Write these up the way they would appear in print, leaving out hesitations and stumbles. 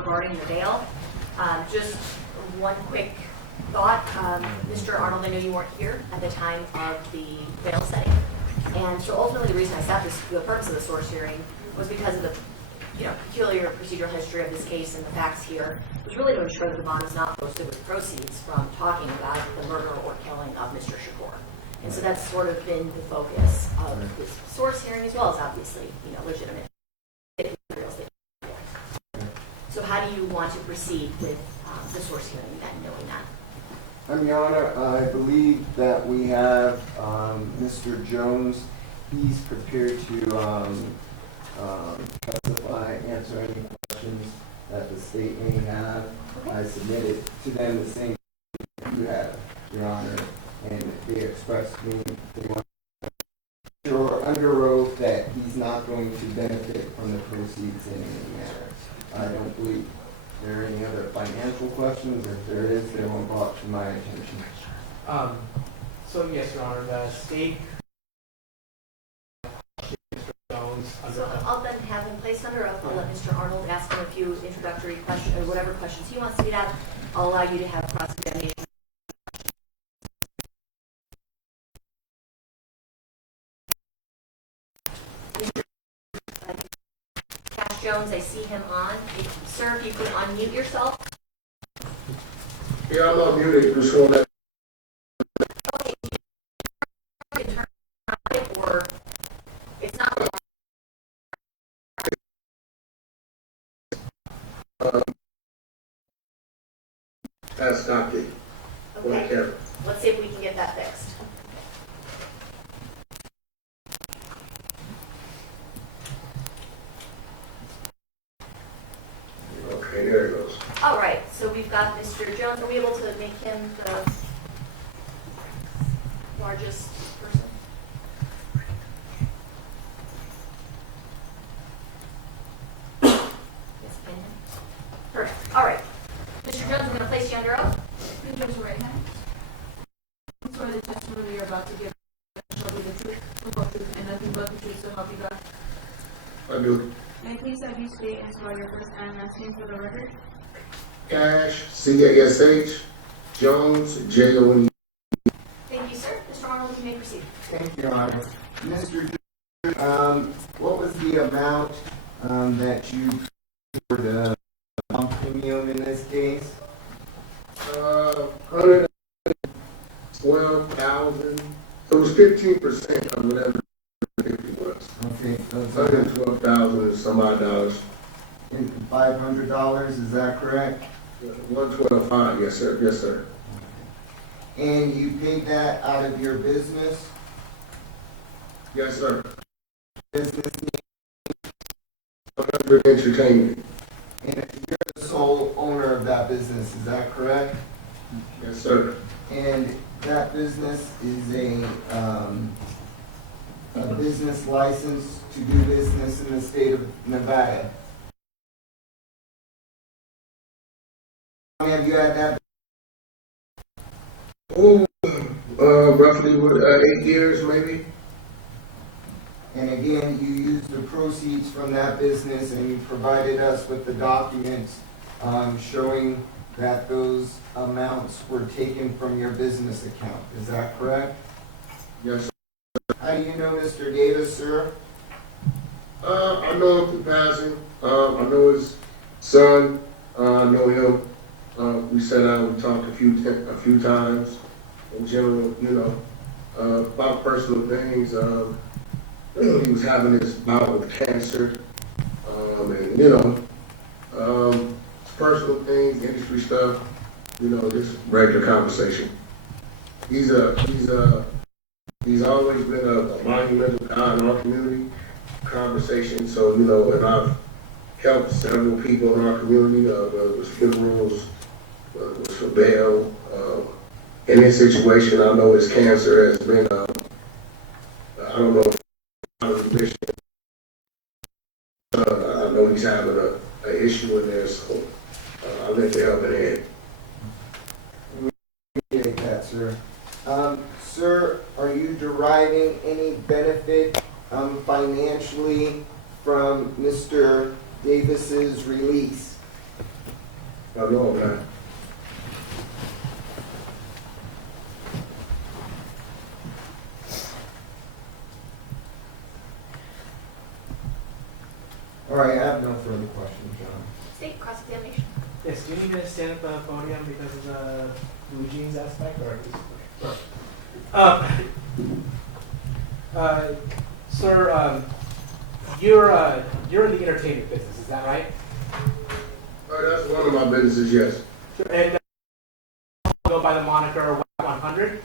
regarding the bail. Just one quick thought. Mr. Arnold, I know you weren't here at the time of the bail setting. And so ultimately the reason I set the purpose of the source hearing was because of the peculiar procedural history of this case and the facts here was really to ensure that the bond is not posted with proceeds from talking about the murder or killing of Mr. Shakur. And so that's sort of been the focus of this source hearing, as well as obviously, legitimate materials that you get. So how do you want to proceed with the source hearing then, knowing that? Your Honor, I believe that we have Mr. Jones. He's prepared to testify, answer any questions that the state may have. Okay. I submitted to them the same you have, Your Honor, and they expressed me they want sure under oath that he's not going to benefit from the proceeds in any manner. I don't believe there are any other financial questions. If there is, they won't brought to my attention. So yes, Your Honor, the state Jones. So I'll then have him placed under oath. I'll let Mr. Arnold ask him a few introductory questions or whatever questions he wants to get out. I'll allow you to have cross-examination. Cash Jones, I see him on. Sir, if you could unmute yourself. Yeah, I'm not muted. Just going to Okay. You can turn it or it's not. that's not the Okay. Let's see if we can get that fixed. Okay, there it goes. All right, so we've got Mr. Jones. Are we able to make him the largest person? Yes, can you? Perfect. All right. Mr. Jones, I'm going to place you under oath. Please raise your right hand. Swear the testimony you're about to give shall be the truth, the whole truth, and nothing but the truth, so help you God. I do. May I please have you state and spell your first and last name for the record? Cash, C-A-S-H, Jones, J-O-N-E. Thank you, sir. Mr. Arnold, you may proceed. Thank you, Your Honor. Mr. What was the amount that you paid for the premium in this case? 112,000. It was 15% of whatever it was. Okay, so it's 112,000 and some odd dollars. $500, is that correct? 112.5, yes sir, yes sir. And you paid that out of your business? Yes sir. Business, 100 Entertainment. and you're the sole owner of that business, is that correct? Yes sir. And that business is a business license to do business in the state of Nevada. How long have you had that? Roughly 8 years maybe. And again, you used the proceeds from that business and you provided us with the documents showing that those amounts were taken from your business account. Is that correct? Yes sir. How do you know Mr. Davis, sir? I know him through passing. I know his son. I know him. We sat down, we talked a few times. In general, about personal things. He was having this bout with cancer, and personal things, industry stuff. Just regular conversation. He's always been a monumental guy in our community. Conversation. So and I've helped several people in our community, whether it was funerals, whether it was for bail. In his situation, I know his cancer has been, I don't know, out of remission. I know he's having an issue in there, so I let the help in hand. Appreciate that, sir. Sir, are you deriving any benefit financially from Mr. Davis's release? No, I'm not. All right, I have no further questions, John. State cross-examination. Yes, do you need me to stand at the podium because of the blue jeans aspect, or? Sir, you're in the entertainment business, is that right? That's one of my businesses, yes. And go by the moniker Whack 100.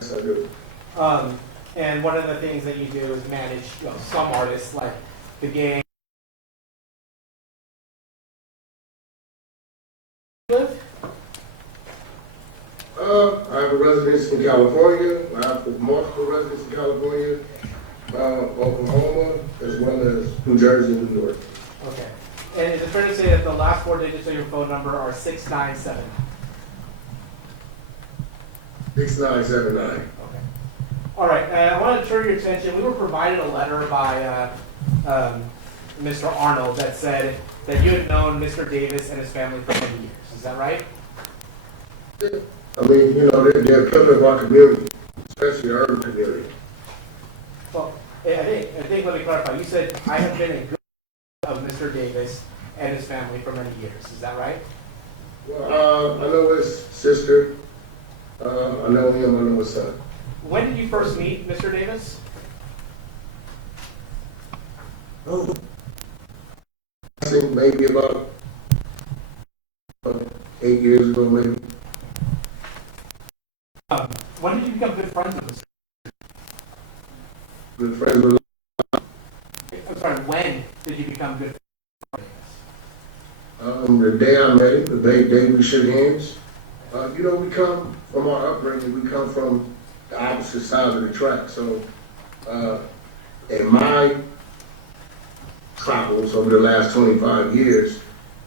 Yes, I do. And one of the things that you do is manage, some artists like the game. I have a residence in California. I have multiple residences in California, Oklahoma, as well as New Jersey and New York. Okay. And is it fair to say that the last 4 digits of your phone number are 697? 6979. Okay. All right. I want to turn your attention. We were provided a letter by Mr. Arnold that said that you had known Mr. Davis and his family for many years. Is that right? I mean, they're a pillar of our community, especially the urban community. Well, I think let me clarify. You said I have been a good friend of Mr. Davis and his family for many years. Is that right? Well, I know his sister. I know him. I know his son. When did you first meet Mr. Davis? I think maybe about 8 years ago, maybe. When did you become good friends with Mr. Good friends with. I'm sorry, when did you become good friends with Davis? The day I met him, the day we shook hands. We come from our upbringing. We come from the opposite sides of the track. So, in my travels over the last 25 years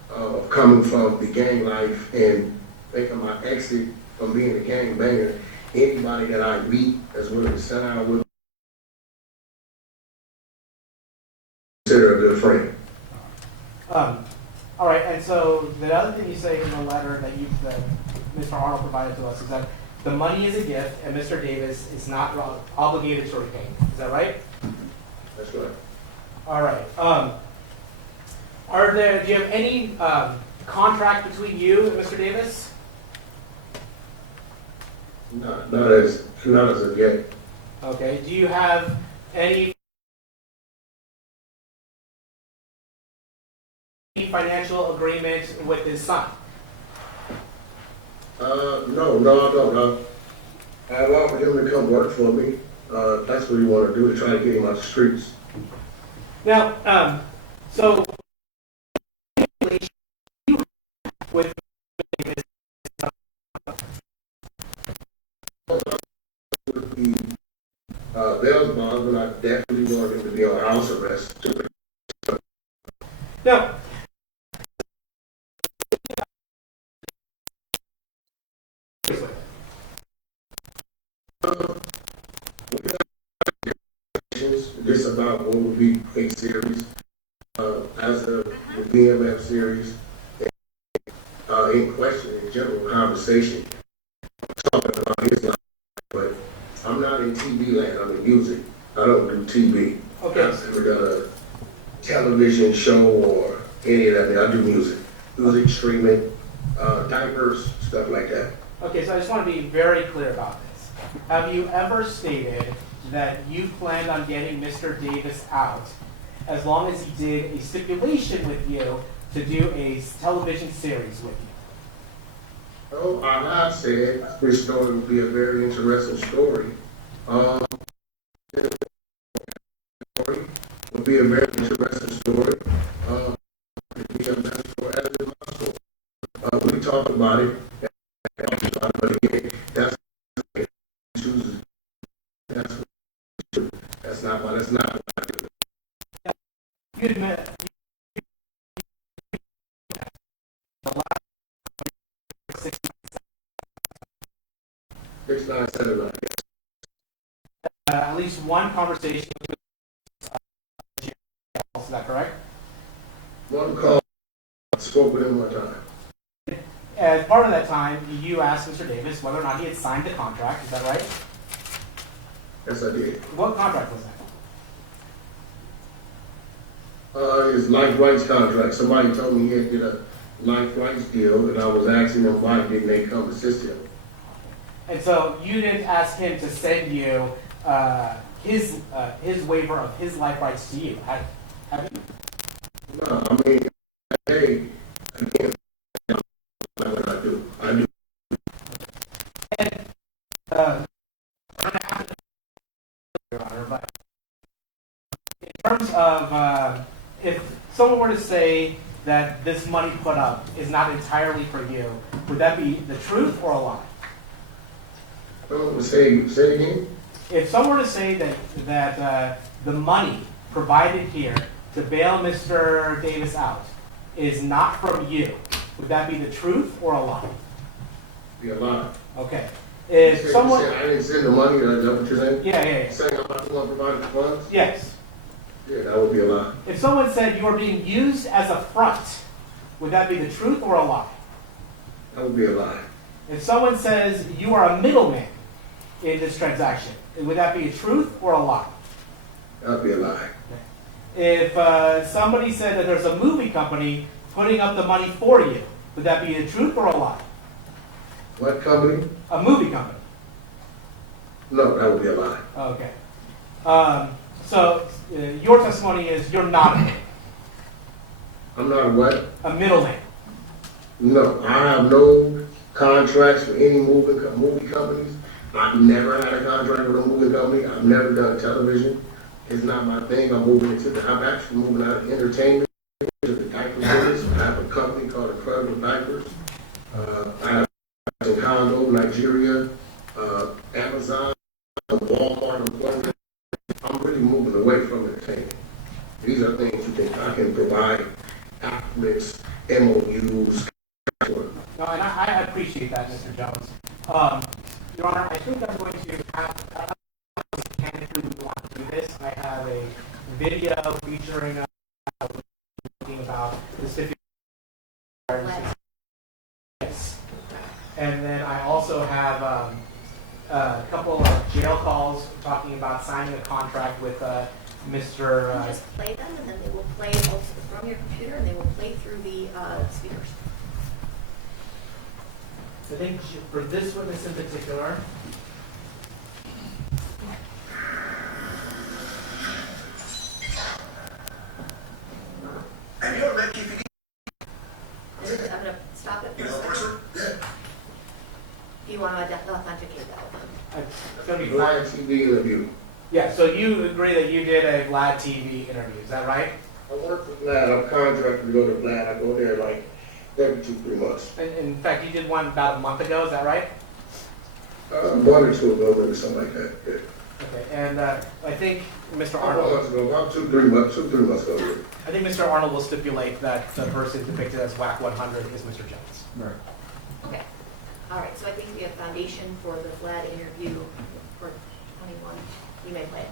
of coming from the gang life and making my exit from being a gang banger, anybody that I meet as willing to sit down with, consider a good friend. All right, and so the other thing you say in the letter that Mr. Arnold provided to us is that the money is a gift and Mr. Davis is not obligated to repay. Is that right? That's right. All right. Do you have any contract between you and Mr. Davis? Not as of yet. Okay. Do you have any financial agreement with his son? No, I don't. I've offered him to come work for me. That's what he want to do, to try to get him out the streets. Now, so with The bail bond, but I definitely want him to be on house arrest. now, This about what would be a series, as the BMF series, in question, in general conversation, talking about his life, but I'm not in TV land, I'm in music. I don't do TV. Okay. I've never done a television show or any of that. I do music streaming, diapers, stuff like that. okay, so I just want to be very clear about this. Have you ever stated that you planned on getting Mr. Davis out as long as he did a stipulation with you to do a television series with you? Oh, I have said this story would be a very interesting story. Would be a very interesting story. It'd be a metaphor as in my story. We talked about it, but again, that's what he chooses. That's not what I do. You admit the last 6979. at least one conversation with is that correct? One call, spoke with him one time. As part of that time, you asked Mr. Davis whether or not he had signed the contract. Is that right? Yes, I did. What contract was that? His life rights contract. Somebody told me he had did a life rights deal, and I was asking him why didn't they come assist him. And so you didn't ask him to send you his waiver of his life rights to you, have you? No, I mean, hey, again, that's what I do. I do. And, Your Honor, but in terms of if someone were to say that this money put up is not entirely for you, would that be the truth or a lie? Say it again. If someone were to say that the money provided here to bail Mr. Davis out is not from you, would that be the truth or a lie? Be a lie. Okay. You If someone, said I didn't send the money, is that what you're saying? yeah. Saying I'm not the one providing the funds? Yes. Yeah, that would be a lie. If someone said you are being used as a front, would that be the truth or a lie? That would be a lie. If someone says you are a middleman in this transaction, would that be a truth or a lie? That would be a lie. If somebody said that there's a movie company putting up the money for you, would that be the truth or a lie? What company? A movie company. No, that would be a lie. Okay. So your testimony is you're not I'm not a what? a middleman. No, I have no contracts with any movie companies. I've never had a contract with a movie company. I've never done television. It's not my thing. I'm actually moving out of entertainment to the diaper business. I have a company called Incredible Diapers. I have in Congo, Nigeria, Amazon, Walmart, employment. I'm really moving away from entertainment. These are things I can provide documents, MOUs. No, and I appreciate that, Mr. Jones. Your Honor, I think I'm going to have, candidly we want to do this. I have a video featuring talking about the stipulation. Yes. And then I also have a couple of jail calls talking about signing a contract with Mr. You just play them, and then they will play also from your computer, and they will play through the speakers. I think for this witness in particular, Have you ever met Keefe D? I'm going to stop it for You know a the person? second. Yeah. Do you want to authenticate that? it's going to be Live TV interview. Yeah, so you agree that you did a Vlad TV interview, is that right? I work for Vlad. I'm contracted to go to Vlad. I go there like every 2-3 months. In fact, you did one about a month ago, is that right? 1 or 2 ago, maybe something like that. Yeah. Okay, and I think Mr. About Arnold, months ago, about 2-3 months ago. Yeah. I think Mr. Arnold will stipulate that the person depicted as WAC 100 is Mr. Jones. Right. Okay. All right, so I think we have foundation for the Vlad interview for 21. You may play it.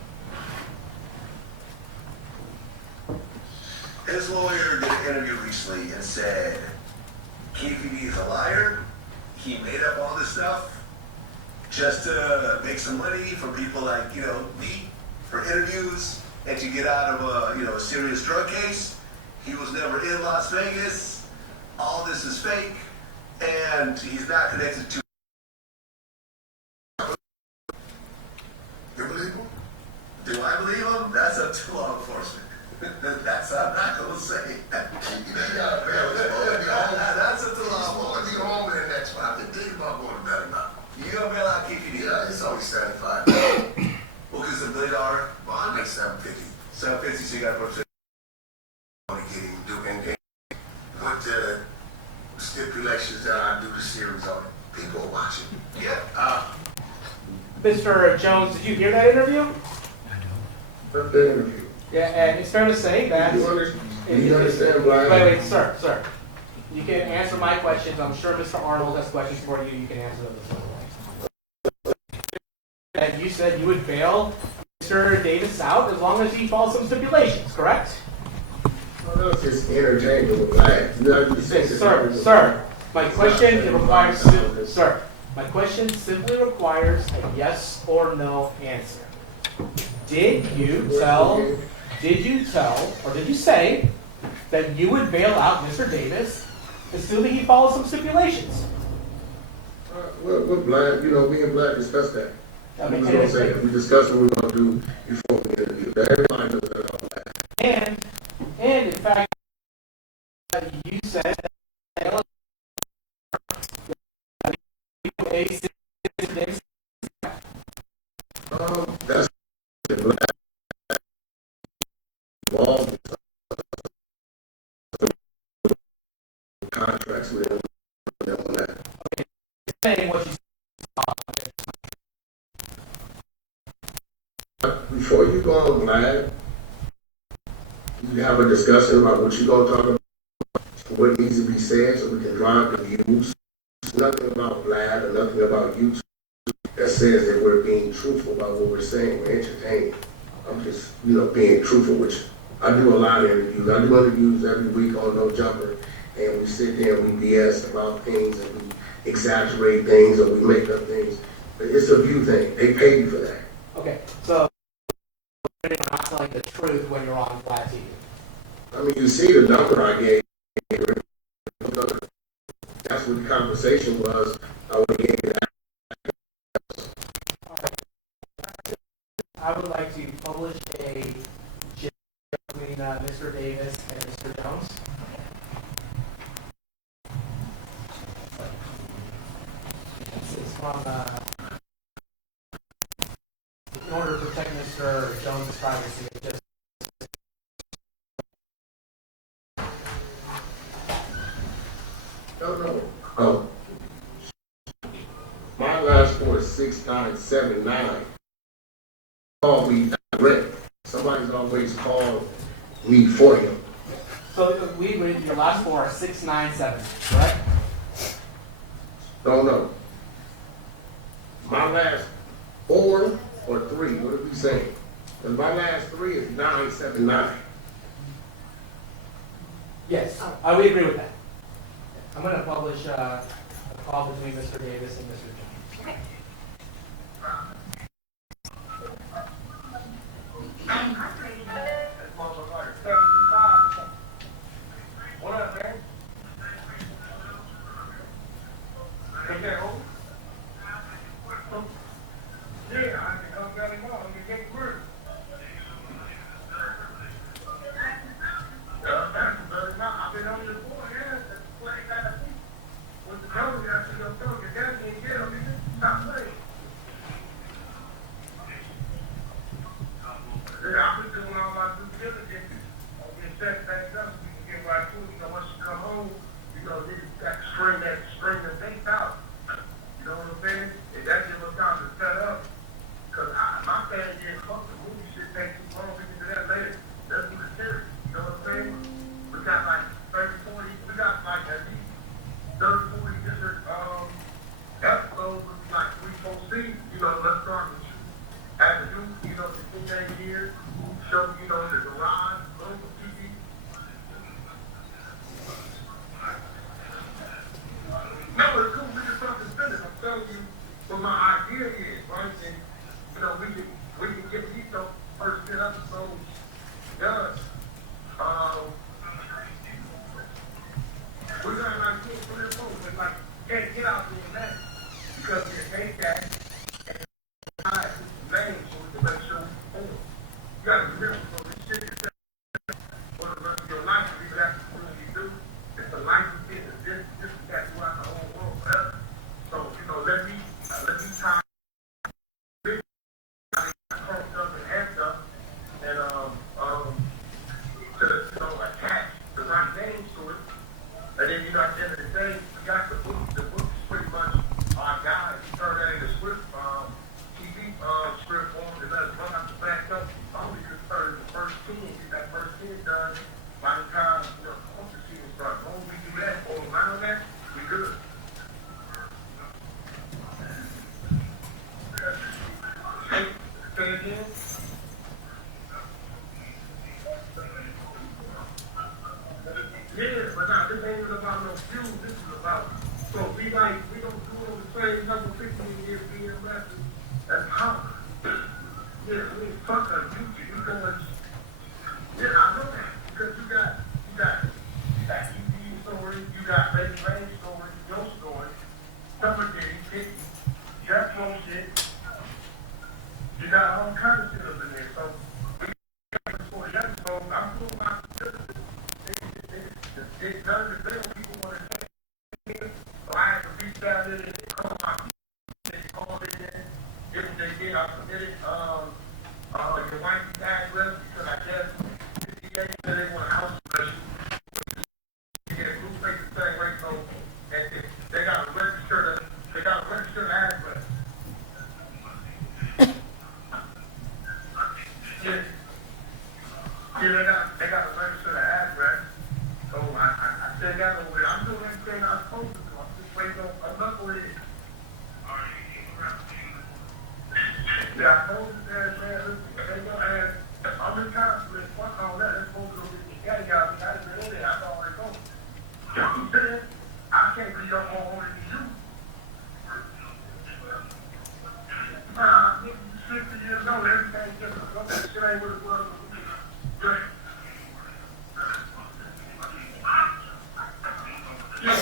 His lawyer did an interview recently and said, Keefe D is a liar. He made up all this stuff just to make some money for people like, me, for interviews, and to get out of a serious drug case. He was never in Las Vegas. All this is fake, and he's not connected to. You believe him? Do I believe him? That's up to law enforcement. That's I'm not gonna say. That's up to law enforcement. Be home in the next 5 to think about going to bed now. You gonna bail out Keefe D? Yeah, it's only 75. Well, cause the $1 million bond makes 750. 750, so you got to put on to get him doing what the stipulations that I do the series on. People are watching. Yeah. Mr. Jones, did you hear that interview? That's the interview. Yeah, and it's fair to say that. Do you understand, Vlad? Wait, sir. You can answer my questions. I'm sure Mr. Arnold has questions for you. You can answer them as well. And you said you would bail Mr. Davis out as long as he follows some stipulations, correct? Well, that's just entertainment with Black. Sir, my question requires, sir, my question simply requires a yes or no answer. Did you tell, or did you say that you would bail out Mr. Davis, assuming he follows some stipulations? We're Black, me and Black discussed that. Okay, We was gonna say that. We discussed what we were gonna do before we interviewed. Everybody knows that all Black. And in fact, you said that That's the Black involved with contracts with them on that. saying what you Before you go on Black, you have a discussion about what you're gonna talk about, what needs to be said, so we can drive the views. Nothing about Vlad or nothing about YouTube that says that we're being truthful about what we're saying. We're entertaining. I'm just, being truthful, which I do a lot of interviews. I do interviews every week on No Jumper, and we sit there and we BS about things and we exaggerate things or we make up things. But it's a view thing. They pay you for that. Okay, so you're not telling the truth when you're on Vlad TV. I mean, you see the number I gave. That's what the conversation was. I would give you that. I would like to publish a chat between Mr. Davis and Mr. Jones. It's from, in order to protect Mr. Jones' privacy, it just No. My last four is 6979. Call me direct. Somebody's always called me for him. so we agree your last four are 697, correct? No. My last 4 or 3, what are we saying? Because my last 3 is 979. Yes, we agree with that. I'm going to publish a call between Mr. Davis and Mr. Jones. Okay. What up, man? Okay, hold. Yeah, I can help that him out. I can get through. I've been on your board, yeah. Playing that. With the coach, I should have told your dad didn't get him. Stop playing. Yeah, I've been doing all my due diligence. I've been setting things up so we can get right to it. Once you come home, niggas got to string the things out. You know what I'm saying? And that give us time to set up. Because my family getting fucked. The movie shit take too long. We can do that later. Let's do the series. You know what I'm saying? We got like 30, 40, we got like at least 30, 40 different episodes with like 3, 4 scenes. Let's start with you. As a youth, the 15 years, show, the garage, local TV. No, it's cool. We can talk and finish. I'm telling you what my idea is, right? And, we can get these first 10 episodes done. We're gonna like do it for their folks, but like can't get out doing that because we take that and hide his name so we can make sure we perform. You gotta remember, so this shit is for the rest of your life, even after you do. It's a life of business. This is that throughout the whole world forever. So let me time. Up and amped up and to attach the right name to it. And then at the end of the day, we got the book. The book is pretty much our guide. We turned that into script, TV script form and let us run out the back up. Only could turn the first 10, get that first 10 done by the time the season starts. When we do that, or around that, we good. Say again? you got Lady Rain story, your story, Summer Day, Picky, Jeff shit. You got all kinds of shit up in there. So, before that, so I'm doing my it's none of the little people want to take it. So I had to reach out there and call my people. They called in there. If they did, I submitted your wife's address because I guess they said they want a house special. Yeah, Blue Face the same way, so and they got a registered address. Yeah. Yeah, they got a registered address. So I said that over there. I'm doing everything I'm supposed to do. I'm just waiting on a knucklehead. Yeah, I told you that, man, listen, they go ahead. I'm in conflict. Fuck all that. They're supposed to go get the cat y'all. The guy's been in there. I already know. You know what I'm saying? I can't be no more holy than you. Nah, you're 60 years old. Everything's different. That shit ain't what it was. Great. Yeah.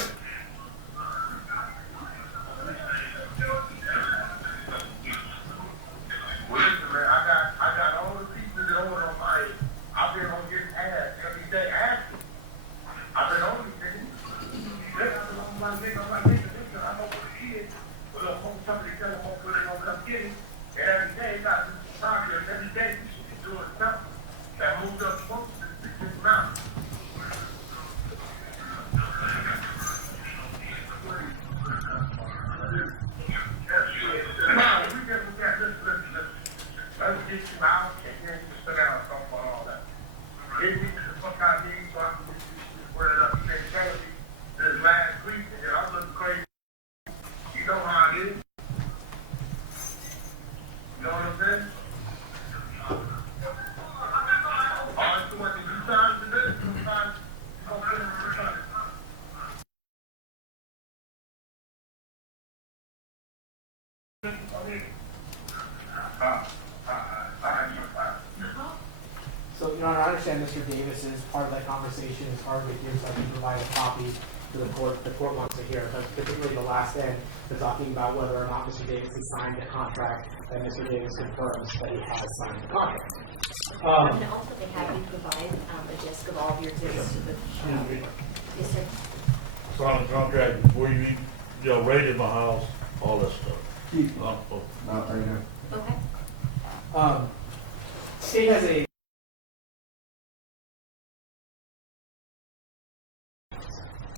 Listen, man, I got all the people that own on my head. I've been on getting ass every day asking. I've been on these niggas. Yeah, I've been on my nigga. Listen, I know what it is. But look, somebody tell them what they're gonna come get it. And every day, got this progress. Every day, you should be doing something that moves up close to this mountain. Nah, we get that. Listen. Let's get you out and then you sit down and talk about all that. Give me the fuck I need so I can get this shit squared up. You can't tell me this last week and I'm looking crazy. You know how it is. You know what I'm saying? All right, so what did you sign today? You sign? You gonna put it in your sign? So, Your Honor, I understand Mr. Davis is part of that conversation, is part of it here, so I can provide a copy to the court. The court wants to hear, but particularly the last end, they're talking about whether or not Mr. Davis has signed the contract, and Mr. Davis confirms that he has signed the contract. I'm going to ultimately have you provide a gist of all of your exhibits to the, yes, sir. Sign the contract before you even raided my house, all that stuff. Not right now. Okay. State has a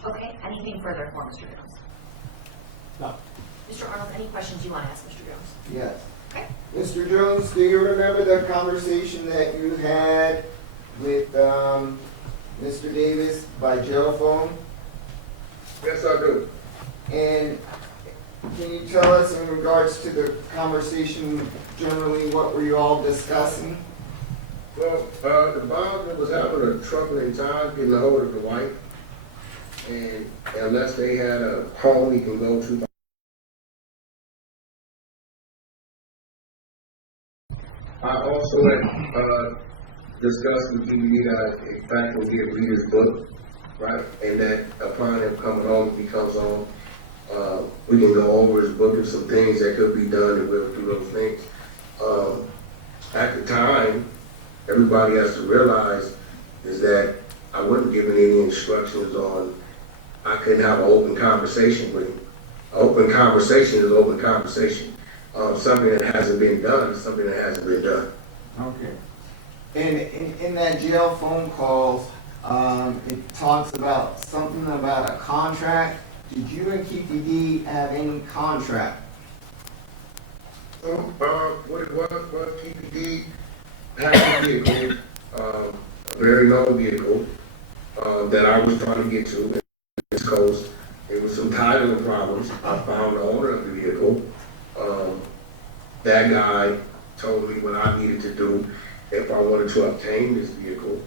Okay, anything further for Mr. Jones? no. Mr. Arnold, any questions you want to ask Mr. Jones? Yes. Okay. Mr. Jones, do you remember the conversation that you had with Mr. Davis by jail phone? Yes, I do. And can you tell us in regards to the conversation generally, what were you all discussing? Well, the bondman was having a troubling time getting a hold of the wife. And unless they had a home he can go to. I also had discussed with DVD that in fact will get read his book, right? And that upon him coming home, if he comes home, we can go over his book and some things that could be done and we'll do those things. At the time, everybody has to realize is that I wasn't given any instructions on I couldn't have an open conversation with him. Open conversation is open conversation. Something that hasn't been done is something that hasn't been done. Okay. And in that jail phone calls, it talks about something about a contract. Did you and Keefe D have any contract? What it was Keefe D had a vehicle, a very long vehicle, that I was trying to get to in this coast. There was some titling problems. I found the owner of the vehicle. That guy told me what I needed to do if I wanted to obtain this vehicle.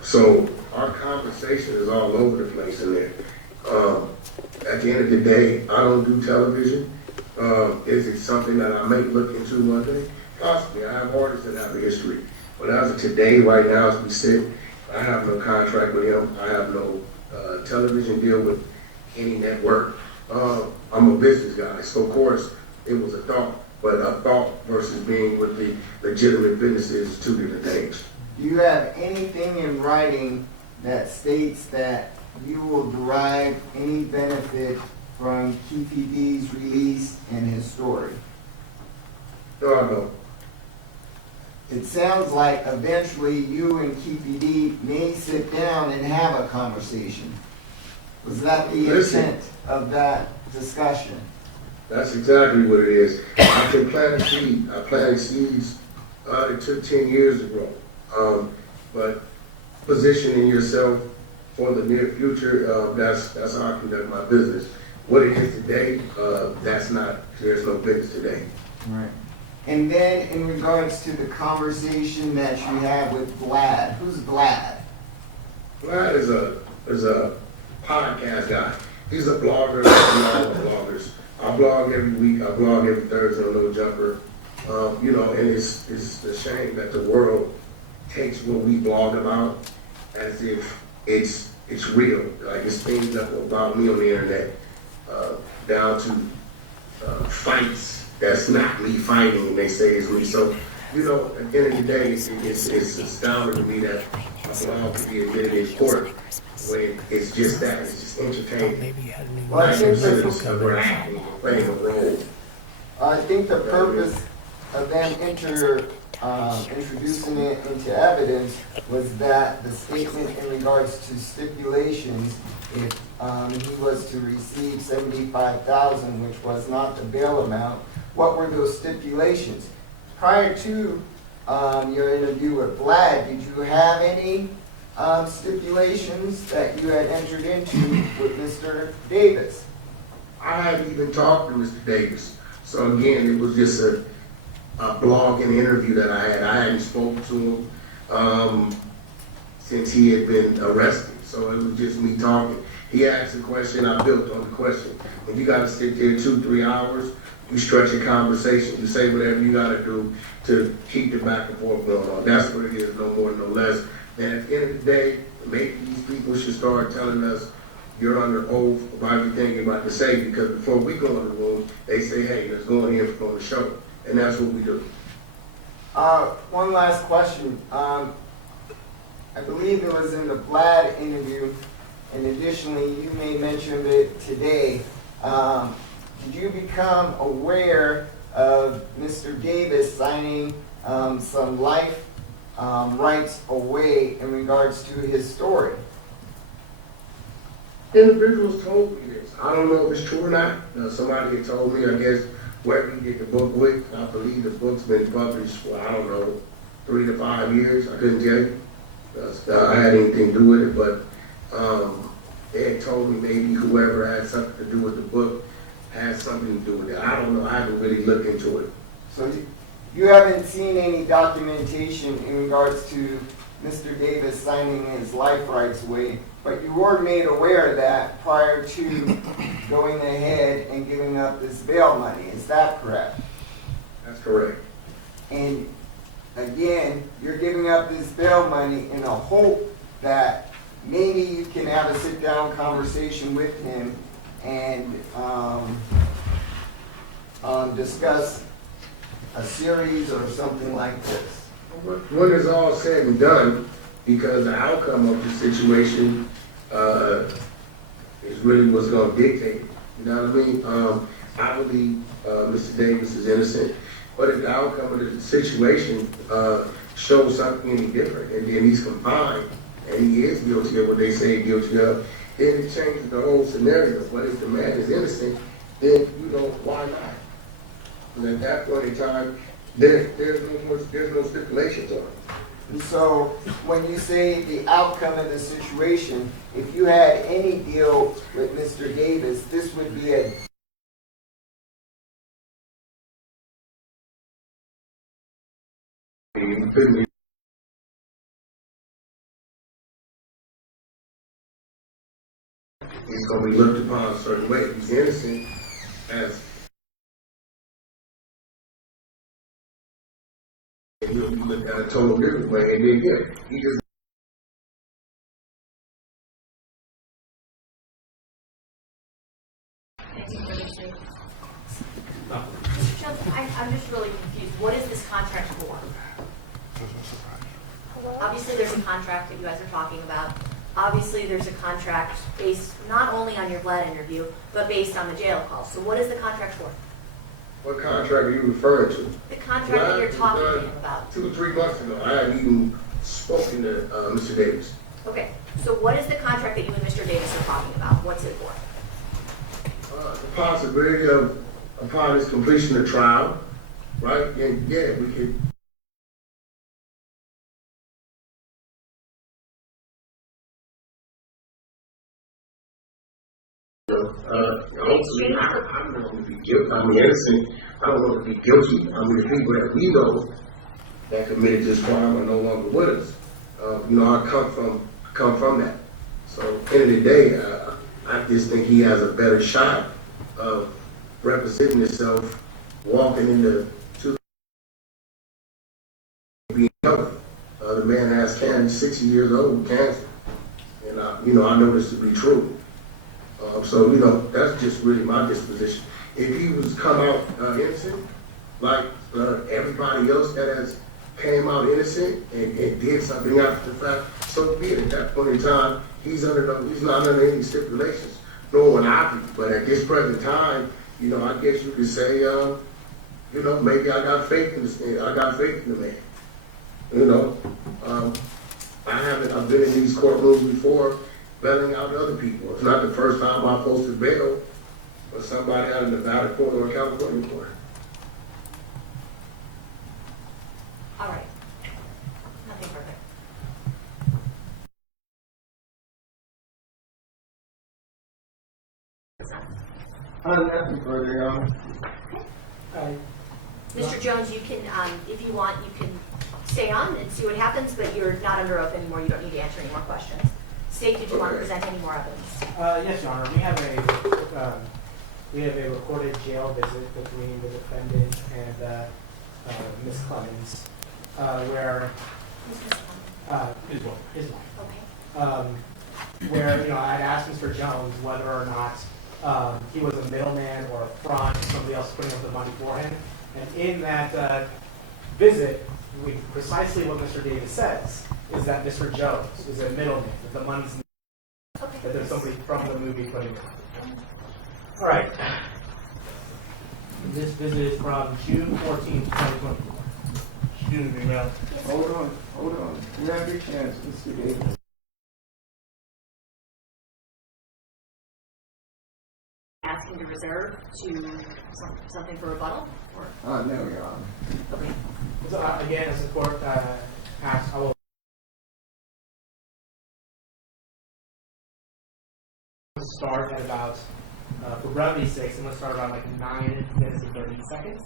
So our conversation is all over the place in there. At the end of the day, I don't do television. Is it something that I may look into one day? Possibly. I have artists that have a history. But as of today, right now, as we sit, I have no contract with him. I have no television deal with any network. I'm a business guy, so of course it was a thought, but a thought versus being with the legitimate businesses is two different things. Do you have anything in writing that states that you will derive any benefit from Keefe D's release and his story? No, I don't. It sounds like eventually you and Keefe D may sit down and have a conversation. Was that the intent of that discussion? That's exactly what it is. I can plant a seed. I planted seeds. It took 10 years to grow. But positioning yourself for the near future, that's how I conduct my business. What it is today, there's no business today. Right. And then in regards to the conversation that you had with Vlad, who's Vlad? Vlad is a podcast guy. He's a blogger. We all are bloggers. I blog every week. I blog every Thursday on No Jumper. And it's a shame that the world takes what we blog about as if it's real. Like it's things that about me on the internet, down to fights that's not me fighting, and they say it's me. So, at the end of the day, it's astounding to me that a blog could be admitted in court when it's just that. It's just entertaining. Well, I think Playing a role. I think the purpose of them introducing it into evidence was that the statement in regards to stipulations, if he was to receive $75,000, which was not the bail amount, what were those stipulations? Prior to your interview with Vlad, did you have any stipulations that you had entered into with Mr. Davis? I hadn't even talked to Mr. Davis. So again, it was just a blog and interview that I had. I hadn't spoken to him since he had been arrested. So it was just me talking. He asked a question, I built on the question. When you gotta sit there 2-3 hours, you stretch a conversation, you say whatever you gotta do to keep the back and forth going on. That's what it is, no more, no less. And at the end of the day, maybe these people should start telling us you're under oath about everything you're about to say, because before we go in the room, they say, hey, let's go in here and on the show. And that's what we do. One last question. I believe it was in the Vlad interview, and additionally, you may mention it today. Did you become aware of Mr. Davis signing some life rights away in regards to his story? Individuals told me this. I don't know if it's true or not. Somebody had told me, I guess, wherever you get the book with. I believe the book's been published for, 3 to 5 years. I couldn't tell you. I had anything to do with it, but they had told me maybe whoever had something to do with the book had something to do with it. I don't know. I haven't really looked into it. So you haven't seen any documentation in regards to Mr. Davis signing his life rights away, but you were made aware of that prior to going ahead and giving up this bail money. Is that correct? That's correct. And again, you're giving up this bail money in a hope that maybe you can have a sit-down conversation with him and discuss a series or something like this. When it's all said and done, because the outcome of the situation is really what's going to dictate it. You know what I mean? I believe Mr. Davis is innocent, but if the outcome of the situation shows something any different, and then he's confined, and he is guilty of what they say he's guilty of, then it changes the whole scenario. But if the man is innocent, then, why not? And at that point in time, there's no stipulations on it. And so when you say the outcome of the situation, if you had any deal with Mr. Davis, this would be a He's going to be looked upon a certain way. If he's innocent, as he'll be looked at a total different way. And then, he just Anything further to say? Mr. Jones, I'm just really confused. What is this contract for? Obviously, there's a contract that you guys are talking about. Obviously, there's a contract based not only on your Vlad interview, but based on the jail call. So what is the contract for? What contract are you referring to? The contract that you're talking to him about. 2 or 3 months ago, I hadn't even spoken to Mr. Davis. Okay, so what is the contract that you and Mr. Davis are talking about? What's it for? The possibility of, upon his completion of trial, right? And yeah, we could. Hopefully, I don't want to be guilty. I'm innocent. I don't want to be guilty. I mean, the people that we know that committed this crime are no longer with us. I come from that. So, end of the day, I just think he has a better shot of representing himself, walking into being healthy. The man has cancer, 60 years old with cancer, and I know this to be true. So that's just really my disposition. If he was come out innocent, like everybody else that has came out innocent and did something after the fact, so be it. At that point in time, he's not under any stipulations, nor would I be. But at this present time, I guess you could say, maybe I got faith in this thing. I got faith in the man. I've been in these courtrooms before, bailing out other people. It's not the first time I posted bail for somebody out of Nevada court or a California court. All right. Nothing further. Nothing further, Your Honor. Mr. Jones, you can, if you want, you can stay on and see what happens, but you're not under oath anymore. You don't need to answer any more questions. State, did you want to present any more evidence? Yes, Your Honor. We have a recorded jail visit between the defendant and Ms. Clemens, where His wife. his wife. Okay. Where I had asked Mr. Jones whether or not he was a middleman or a front, somebody else putting up the money for him. And in that visit, precisely what Mr. Davis says is that Mr. Jones is a middleman, that the money's that there's somebody from the movie putting it on. All right. This visit is from June 14th, 2024. Excuse me, ma'am. Hold on. You have your chance, Mr. Davis. Asking to reserve to something for rebuttal? Or? No, Your Honor. Okay. So again, as the court asks, I will start at about, for brevity's sake, I'm going to start around like 9 minutes and 30 seconds.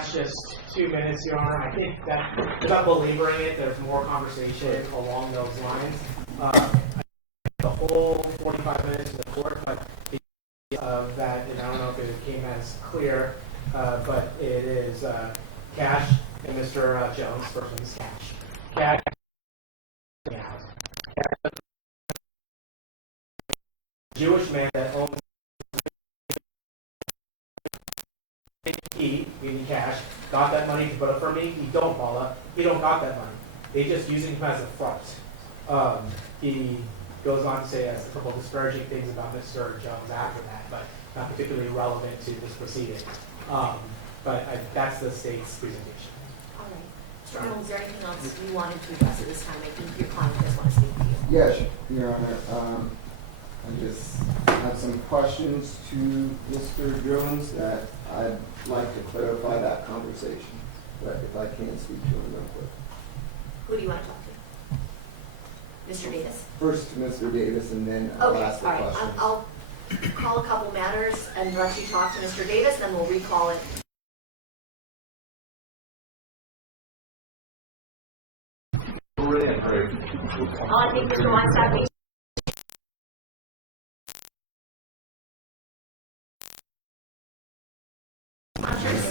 that's just 2 minutes, Your Honor. I think that, without belaboring it, there's more conversation along those lines. The whole 45 minutes in the court, but of that, and I don't know if it came as clear, but it is Cash and Mr. Jones. First name is Cash. Cash. Jewish man that owns he, meaning Cash, got that money to put up for me. He don't, Paula. He don't got that money. They just using him as a front. He goes on to say a couple of disparaging things about Mr. Jones after that, but not particularly relevant to this proceeding. That's the state's presentation. All right. Mr. Arnold, is there anything else you wanted to address at this time? I think your client does want to speak to you. Yes, Your Honor. I just have some questions to Mr. Jones that I'd like to clarify that conversation, but if I can speak to him real quick. Who do you want to talk to? Mr. Davis? First to Mr. Davis, and then I'll Okay, ask the all right. questions. I'll call a couple matters and let you talk to Mr. Davis, then we'll recall it. I think Mr. Weinstein,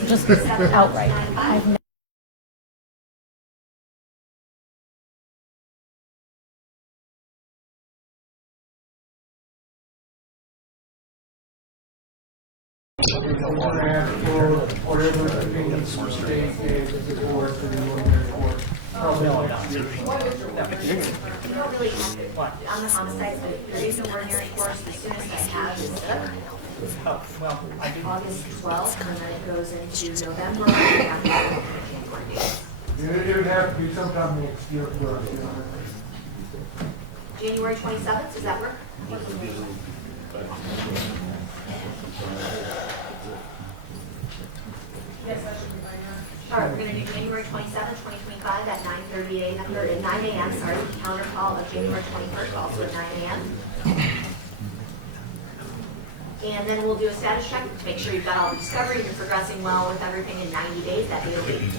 Just outright. I've never you don't really have to, on the homicide, but there is an ordinary course, the soonest I have is August 12th, and then it goes into November, and after January 8th. It would have to be sometime next year for us, you know. January 27th, does that work? Yes, that should be fine. All right, we're going to do January 27th, 2025 at 9:30 a.m., or at 9 a.m., sorry, counter call of January 21st, also at 9 a.m. And then we'll do a status check to make sure you've got all the discovery, you're progressing well with everything in 90 days, that'd be a week.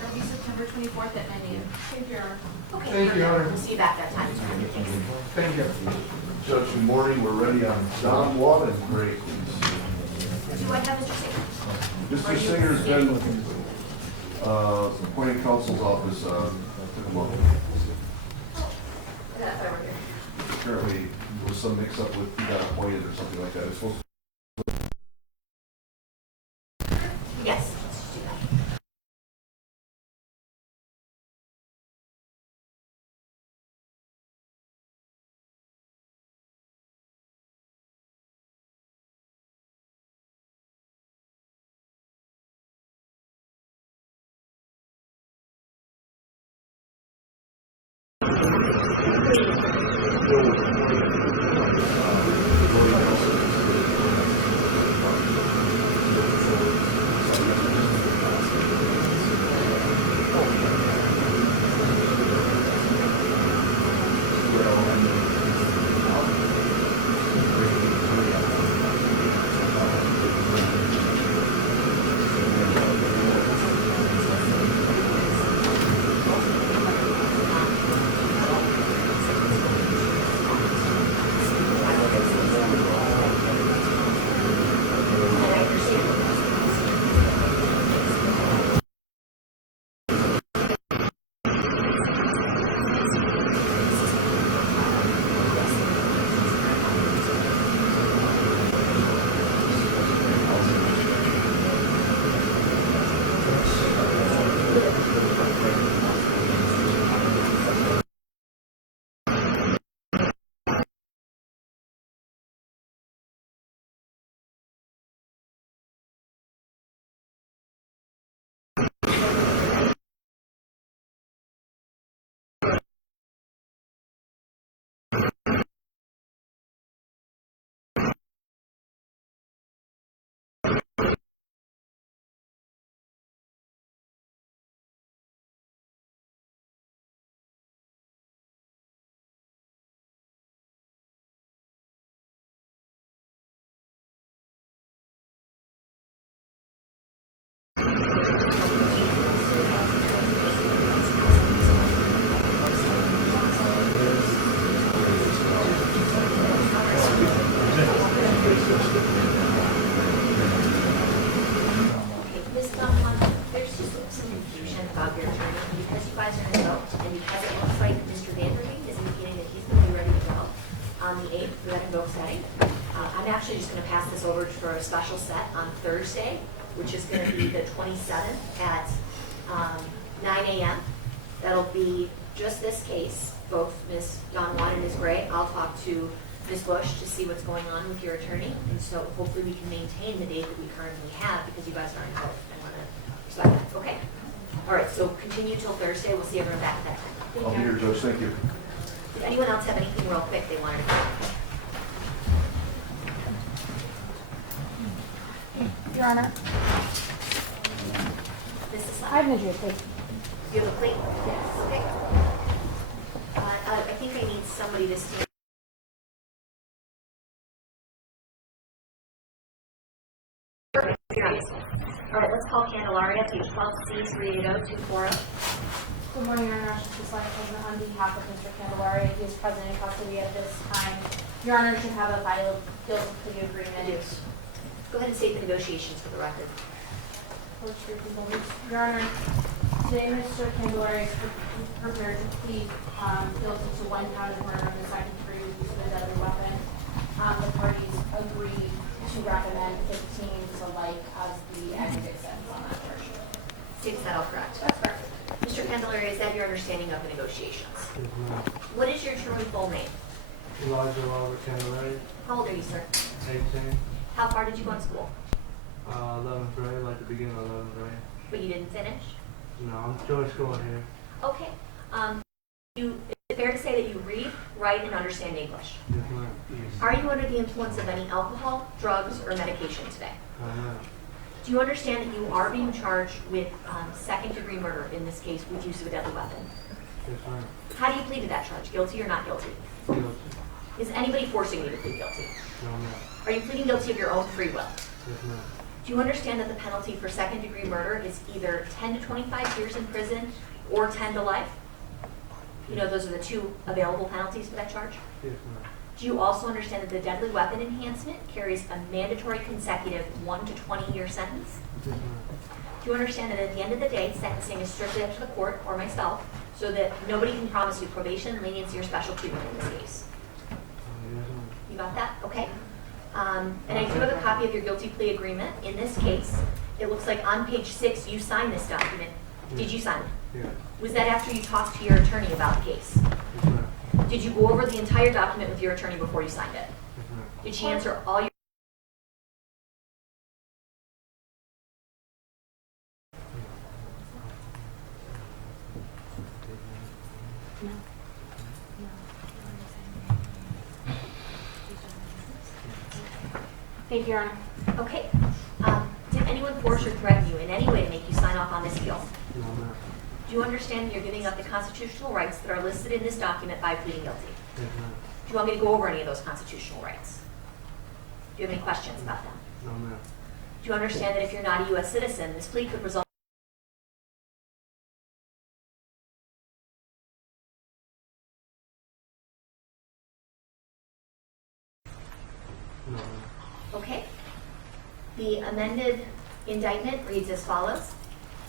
That'll be September 24th at 9 a.m. Thank you, Your Honor. Okay, Thank you, perfect. Your Honor. We'll see you back that time. Thanks. Thank you. Judge, good morning. We're ready on Don Watt and Gray, please. Do I have Mr. Singer? Mr. Singer's been appointed counsel's office, took a month. Yeah, that's why we're here. Apparently, there was some mix-up with he got appointed or something like that. It's supposed to Yes, let's do that. Okay, Ms. Dunlop, there's just some confusion about your attorney, because you guys are in a vote, and because it looks like Mr. Vanderbeek is indicating that he's gonna be ready to go on the 8th for that invoke setting. I'm actually just gonna pass this over for a special set on Thursday, which is gonna be the 27th at 9 a.m. That'll be just this case, both Ms. Don Juan and Ms. Gray. I'll talk to Ms. Bush to see what's going on with your attorney, and so hopefully we can maintain the date that we currently have, because you guys are in vote. I want to respect that, okay? All right, so continue till Thursday. We'll see everyone back at that time. Thank I'll be you. here, Judge, thank you. Does anyone else have anything real quick they wanted to say? Your Honor, Mrs. I have no jurisdiction. You have a plate? Yes. Okay. I think I need somebody to stand. All right, let's call Candelaria, page 12C380240. Good morning, Your Honor. Just like President, on behalf of Mr. Candelaria, he is present in custody at this time. Your Honor should have a file of guilty plea agreement. I do. Go ahead and state the negotiations for the record. Your Honor, today Mr. Candelaria is prepared to plead guilty to 1 count of murder and the second degree use of a deadly weapon. The parties agreed to recommend 15 to life as the aggregate sentence on that charge. Is that all correct? That's correct. Mr. Candelaria, is that your understanding of the negotiations? What is your true and full name? Elijah Robert Candelaria, How old are you, sir? 18, How far did you go in school? 11th grade, like the beginning of 11th grade. But you didn't finish? No, I'm still school here. Okay. Is it fair to say that you read, write, and understand English? Yes, ma'am. Are you under the influence of any alcohol, drugs, or medication today? Ma'am. Do you understand that you are being charged with second-degree murder, in this case, with use of a deadly weapon? Yes, ma'am. How do you plead to that charge? Guilty or not guilty? Guilty. Is anybody forcing you to plead guilty? No, ma'am. Are you pleading guilty of your own free will? Yes, ma'am. Do you understand that the penalty for second-degree murder is either 10 to 25 years in prison or 10 to life? You know, those are the two available penalties for that charge. Yes, ma'am. Do you also understand that the deadly weapon enhancement carries a mandatory consecutive 1 to 20-year sentence? Yes, ma'am. Do you understand that at the end of the day, sentencing is strictly up to the court or myself, so that nobody can promise you probation, leniency, or special treatment in this case? Yes, ma'am. You got that? Okay. And I do have a copy of your guilty plea agreement. In this case, it looks like on page 6 you signed this document. Did you sign it? Yeah. Was that after you talked to your attorney about the case? Yes, ma'am. Did you go over the entire document with your attorney before you signed it? Yes, ma'am. Did she answer all your... Thank you, Your Honor. Okay. Did anyone force or threaten you in any way to make you sign off on this deal? No, ma'am. Do you understand that you're giving up the constitutional rights that are listed in this document by pleading guilty? Yes, ma'am. Do you want me to go over any of those constitutional rights? Do you have any questions about them? No, ma'am. Do you understand that if you're not a U.S. citizen, this plea could result... No, ma'am. Okay. The amended indictment reads as follows.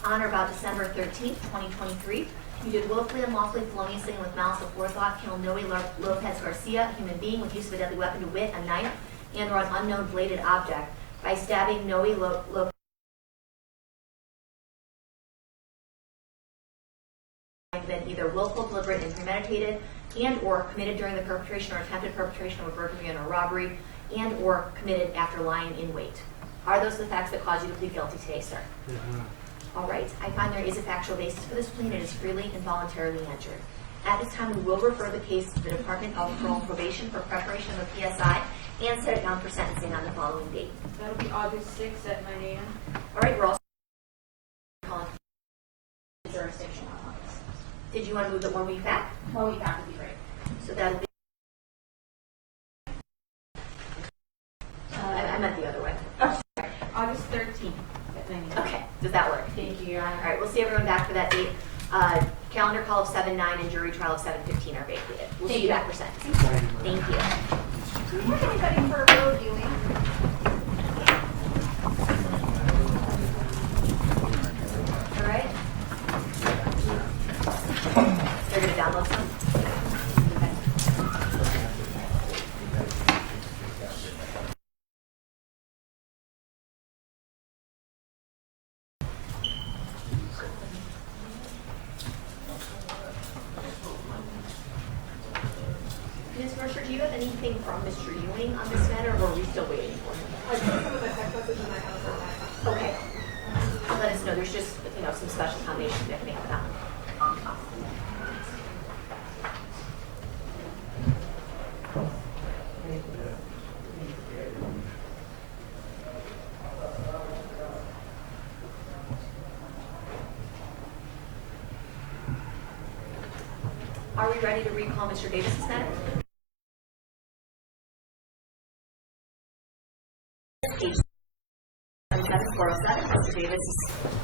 On or about December 13th, 2023, you did willfully, unlawfully, feloniously, and with malice aforethought kill Noe Lopez Garcia, a human being, with use of a deadly weapon, to wit, a knife, and or an unknown bladed object, by stabbing Noe Lopez been either willful, deliberate, and premeditated, and or committed during the perpetration or attempted perpetration of a burglary and or robbery, and or committed after lying in wait. Are those the facts that cause you to plead guilty today, sir? Yes, ma'am. All right, I find there is a factual basis for this plea and it is freely and voluntarily entered. At this time, we will refer the case to the Department of Parole and Probation for preparation of a PSI and set it down for sentencing on the following date. That'll be August 6th at 9 a.m. All right, we're also calling for jurisdiction on August. Did you want to move it 1 week back? 1 week back would be great. So that'll be... I meant the other way. Oh, sorry. August 13th at 9 a.m. Okay, Does that work? Thank you, Your All Honor. right, we'll see everyone back for that date. Calendar call of 7/9 and jury trial of 7/15 are vacated. We'll see you back for sentencing. Thank you. Do you have anybody for road viewing? All right? They're gonna download some? Okay. Ms. Mercer, do you have anything from Mr. Ewing on this matter, or are we still waiting for him? I just have a text message and I haven't heard back. Okay. Let us know, there's just, some special accommodations we have to make for that one. Are we ready to recall Mr. Davis's matter? Page 7407, Mr. Davis is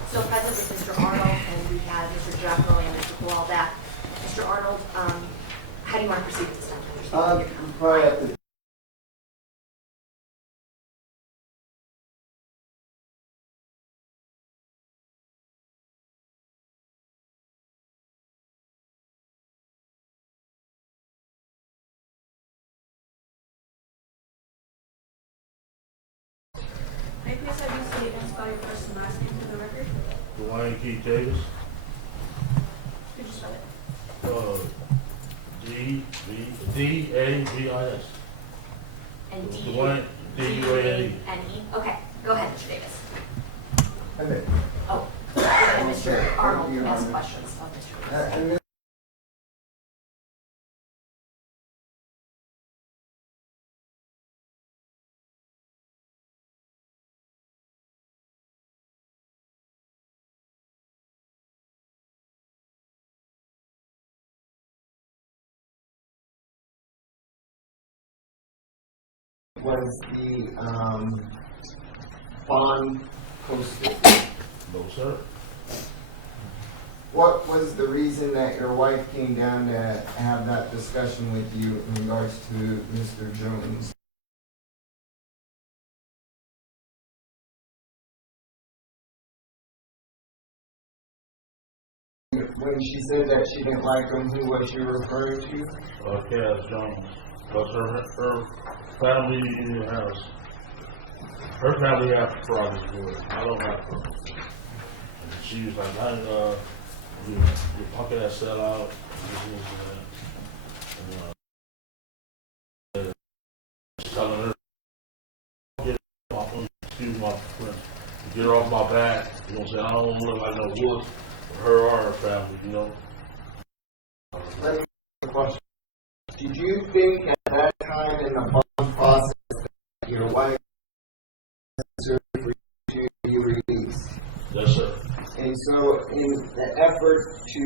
still present with Mr. Arnold, and we have Mr. Jeffro and Mr. Kowal back. Mr. Arnold, how do you want to proceed with this time? Probably have to. May I please have you state and spell your first and last name for the record? Duane Keefe Davis, Could you spell it? D-A-V-I-S. And Duane, D-U-A-N-E. N-E? Okay, go ahead, Mr. Davis. Okay. Oh, and Mr. Arnold has questions of Mr. Davis. And was the bond posted? No, sir. What was the reason that your wife came down to have that discussion with you in regards to Mr. Jones? When she said that she didn't like him, who was she referring to? Cass Jones. Because her family in the house, her family has problems with it. I don't have problems. And she was like, you're punking that sell out. And telling her, excuse my friend, get her off my back. You know what I'm saying? I don't want to look like no wolf for her or her family, you know? Let me ask you a question. Did you think at that time in the bond process that your wife necessary for you to be released? Yes, sir. And so in the effort to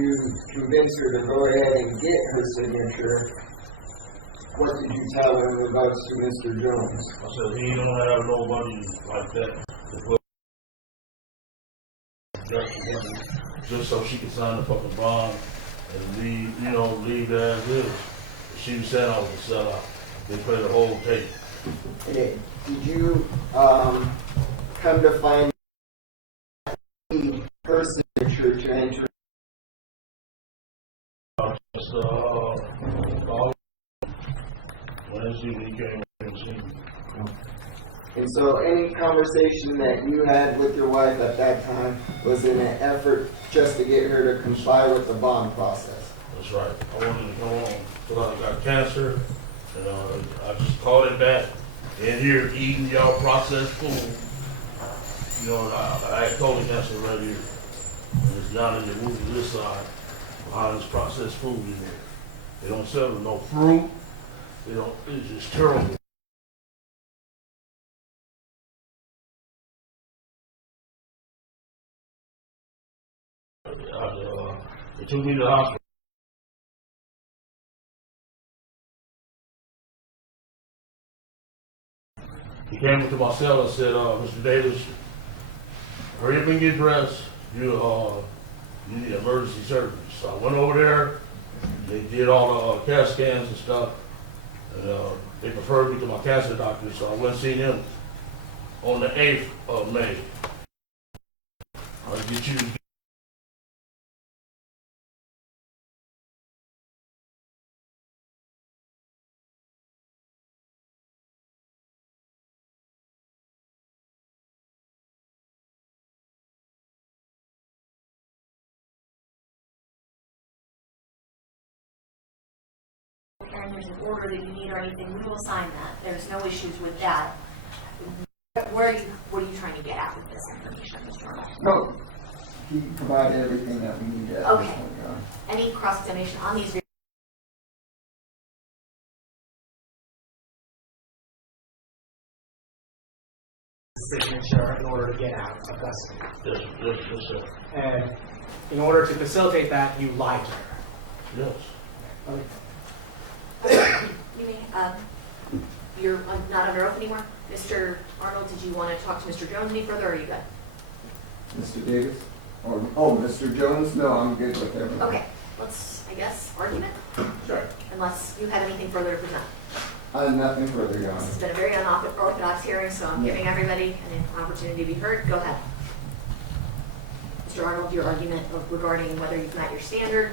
convince her to go ahead and get her signature, what did you tell her in regards to Mr. Jones? I said, he don't have nobody like that to put just so she could sign the fucking bond and leave, leave that as is. She was saying I was a sellout. They played the whole tape. Okay. Did you come to find her signature to enter? Just, Wednesday when he came and seen me. And so any conversation that you had with your wife at that time was in an effort just to get her to comply with the bond process? That's right. I wanted to go on till I got cancer, and I just called it back. In here eating y'all processed food. I had colon cancer right here. And it's down in the movie to this side. Behind this processed food in here. They don't sell no fruit. It's just terrible. They took me to the hospital. He came into my cell and said, Mr. Davis, hurry up and get dressed. You need emergency surgery. So I went over there. They did all the CAT scans and stuff. And they referred me to my cancer doctor, so I went and seen him on the 8th of May. I'll get you. And there's an order that you need or anything, we will sign that. There's no issues with that. What are you trying to get at with this information, Mr. Arnold? No, he provided everything that we needed at this Okay. point, Your Honor. Any cross-examination on these? Signature in order to get out of custody. Yes, sir. And in order to facilitate that, you lied to her. Yes. You may, you're not under oath anymore? Mr. Arnold, did you want to talk to Mr. Jones any further, or are you good? Mr. Davis? Oh, Mr. Jones? No, I'm good with everything. Okay, let's, I guess, argument, Sure. unless you have anything further to present. Nothing further, Your This Honor. has been a very unorthodox hearing, so I'm giving everybody an opportunity to be heard. Go ahead. Mr. Arnold, your argument regarding whether you've met your standard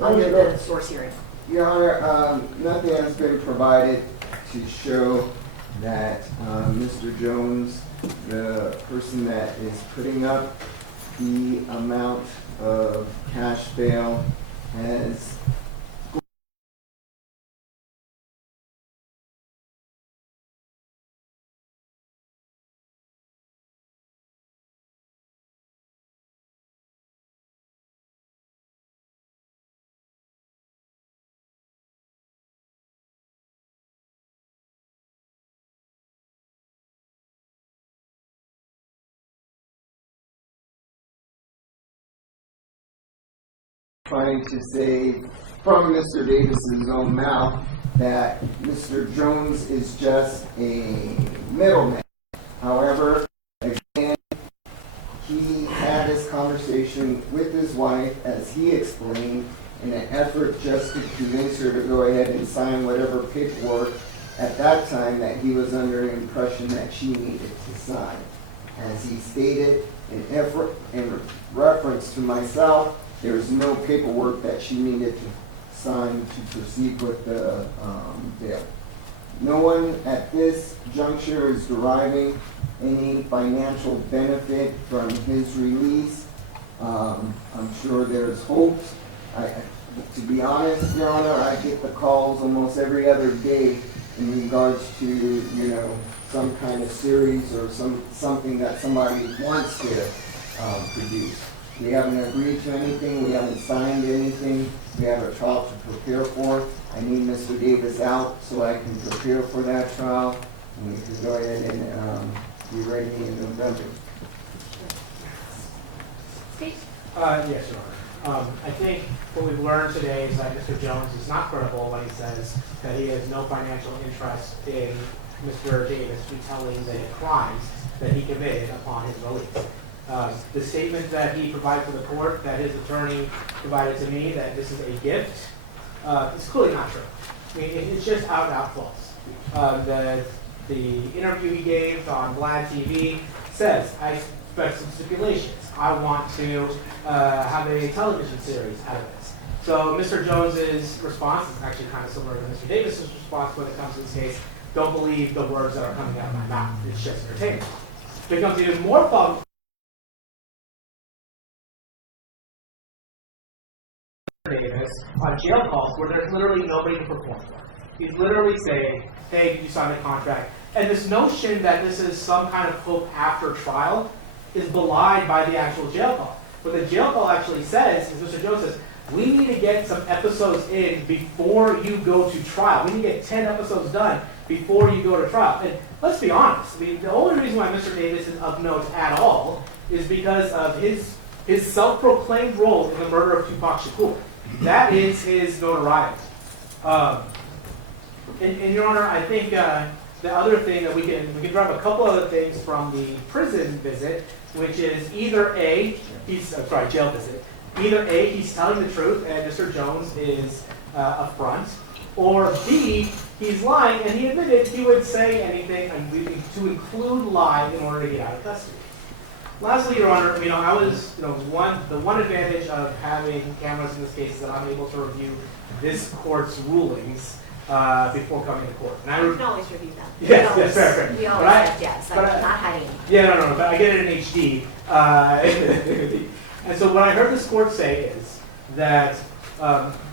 under the source hearing. Your Honor, nothing has been provided to show that Mr. Jones, the person that is putting up the amount of cash bail, has trying to say from Mr. Davis's own mouth that Mr. Jones is just a middleman. However, again, he had this conversation with his wife, as he explained, in an effort just to convince her to go ahead and sign whatever paperwork at that time that he was under the impression that she needed to sign. As he stated, in reference to myself, there was no paperwork that she needed to sign to proceed with the bail. No one at this juncture is deriving any financial benefit from his release. I'm sure there's hopes. To be honest, Your Honor, I get the calls almost every other day in regards to, some kind of series or something that somebody wants to produce. We haven't agreed to anything, we haven't signed anything, we have a trial to prepare for. I need Mr. Davis out so I can prepare for that trial, and we can go ahead and be ready in November. Steve? Yes, Your Honor. I think what we've learned today is that Mr. Jones is not credible when he says that he has no financial interest in Mr. Davis retelling the crimes that he committed upon his release. The statement that he provided to the court, that his attorney provided to me, that this is a gift, is clearly not true. I mean, it's just out and out false. The interview he gave on Vlad TV says, I expect some stipulations. I want to have a television series out of this. So Mr. Jones's response is actually kind of similar to Mr. Davis's response when it comes to this case. Don't believe the words that are coming out of my mouth. It's just entertainment. It becomes even more thoughtful. Davis on jail calls where there's literally nobody to perform for. He's literally saying, hey, you signed a contract. And this notion that this is some kind of hope after trial is belied by the actual jail call. What the jail call actually says is Mr. Jones says, we need to get some episodes in before you go to trial. We need to get 10 episodes done before you go to trial. And let's be honest, I mean, the only reason why Mr. Davis is of note at all is because of his self-proclaimed role in the murder of Tupac Shakur. That is his notoriety. And Your Honor, I think the other thing that we can grab a couple other things from the prison visit, which is either A, jail visit. Either A, he's telling the truth and Mr. Jones is a front, or B, he's lying and he admitted he would say anything to include lie in order to get out of custody. Lastly, Your Honor, I was, the one advantage of having cameras in this case is that I'm able to review this court's rulings before coming to court. And You can always review them. Yes, fair. We always have, yes, I'm not hiding anything. Yeah, no, but I get it in HD. And so what I heard this court say is that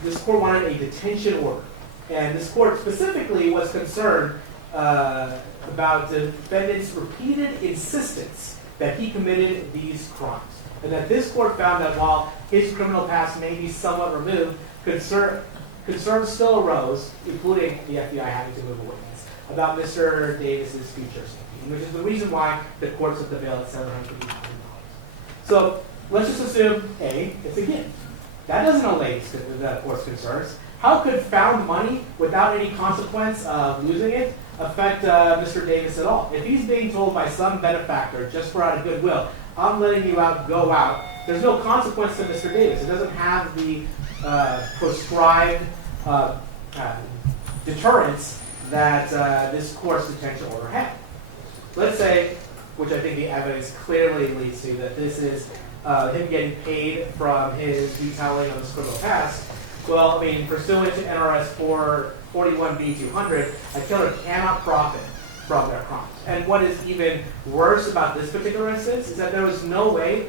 this court wanted a detention order. And this court specifically was concerned about the defendant's repeated insistence that he committed these crimes. And that this court found that while his criminal past may be somewhat removed, concerns still arose, including the FBI having to move a witness, about Mr. Davis's future safety, which is the reason why the court set the bail at $750,000. So let's just assume A, it's a gift. That doesn't allay the court's concerns. How could found money without any consequence of losing it affect Mr. Davis at all? If he's being told by some benefactor, just for out of goodwill, I'm letting you out, go out, there's no consequence to Mr. Davis. It doesn't have the prescribed deterrence that this court's detention order had. Let's say, which I think the evidence clearly leads to, that this is him getting paid from his retelling of his criminal past. Well, pursuant to NRS 441B200, a killer cannot profit from their crimes. And what is even worse about this particular instance is that there'd be no way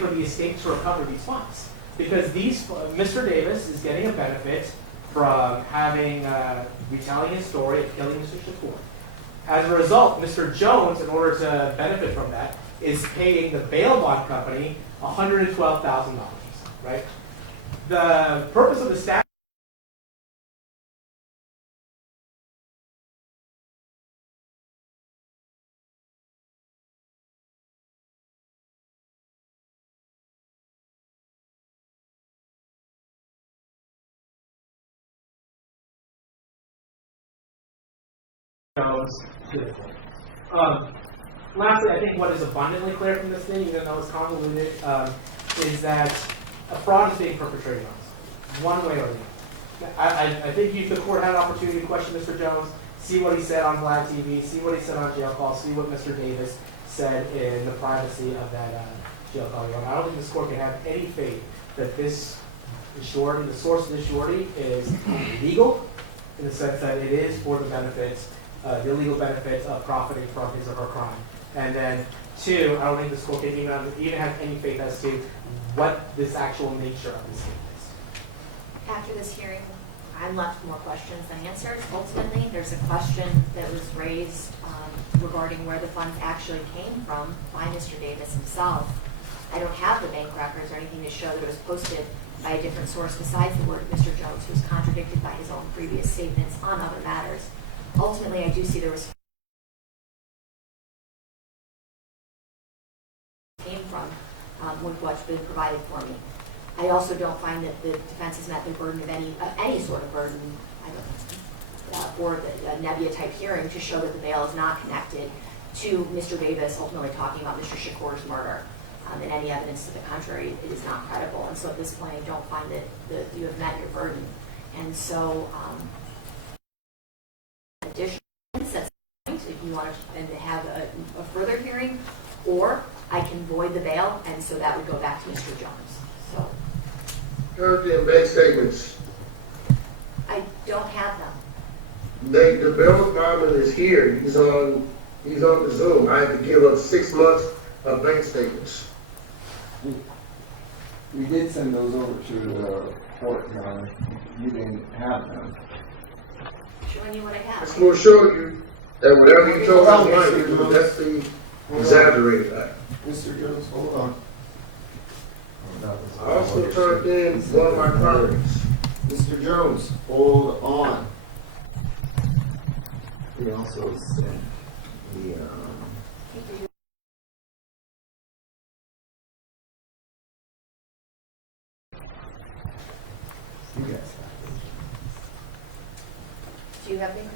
for the estate to recover these funds. Because Mr. Davis is getting a benefit from having retelling his story of killing Mr. Shakur. As a result, Mr. Jones, in order to benefit from that, is paying the bail bond company $112,000, right? The purpose of the statute lastly, I think what is abundantly clear from this thing, even though it's convoluted, is that a fraud is being perpetrated on us, one way or the other. I think if the court had an opportunity to question Mr. Jones, see what he said on Vlad TV, see what he said on jail call, see what Mr. Davis said in the privacy of that jail call. I don't think this court can have any faith that this surety, the source of this surety, is legal in the sense that it is for the benefits, the illegal benefits of profiting from his or her crime. And then two, I don't think this court can even have any faith as to what this actual nature of this case is. After this hearing, I'm left with more questions than answers. Ultimately, there's a question that was raised regarding where the funds actually came from by Mr. Davis himself. I don't have the bank records or anything to show that it was posted by a different source besides the word Mr. Jones, who's contradicted by his own previous statements on other matters. Ultimately, I do see there was came from with what's been provided for me. I also don't find that the defense has met their burden of any sort of burden, for the Nebula type hearing to show that the bail is not connected to Mr. Davis ultimately talking about Mr. Shakur's murder. And any evidence to the contrary, it is not credible. And so at this point, I don't find that you have met your burden. And so, additional at point, if you want to have a further hearing, or I can void the bail, and so that would go back to Mr. Jones. So. Them bank statements. I don't have them. The bail department is here. He's on the Zoom. I have to give up 6 months of bank statements. We did send those over to the court, you didn't have them. Showing you what I have. It's going to show you that whatever you told us, that's the exaggerated fact. Mr. Jones, hold on. I also turned in one of my properties. Mr. Jones, hold on. We also sent the, you guys have Do you have bank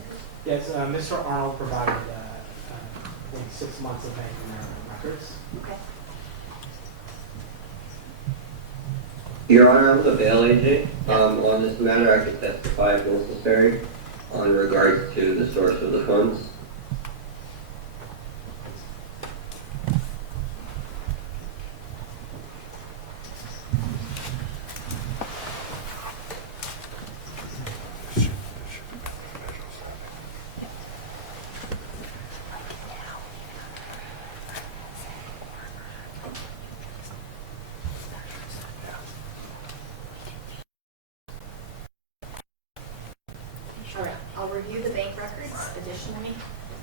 records? Yes, Mr. Arnold provided, maybe 6 months of Bank of America records. Okay. Your Honor, I'm the bail agent. On this matter, I could testify if necessary on regards to the source of the funds. All right, I'll review the bank records additionally,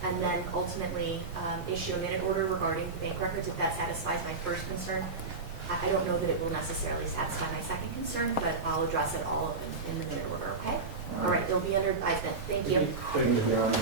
and then ultimately issue a minute order regarding the bank records if that satisfies my first concern. I don't know that it will necessarily satisfy my second concern, but I'll address it all in the minute order, okay? All right, they'll be under advisement. Thank you. Thank you, Your Honor.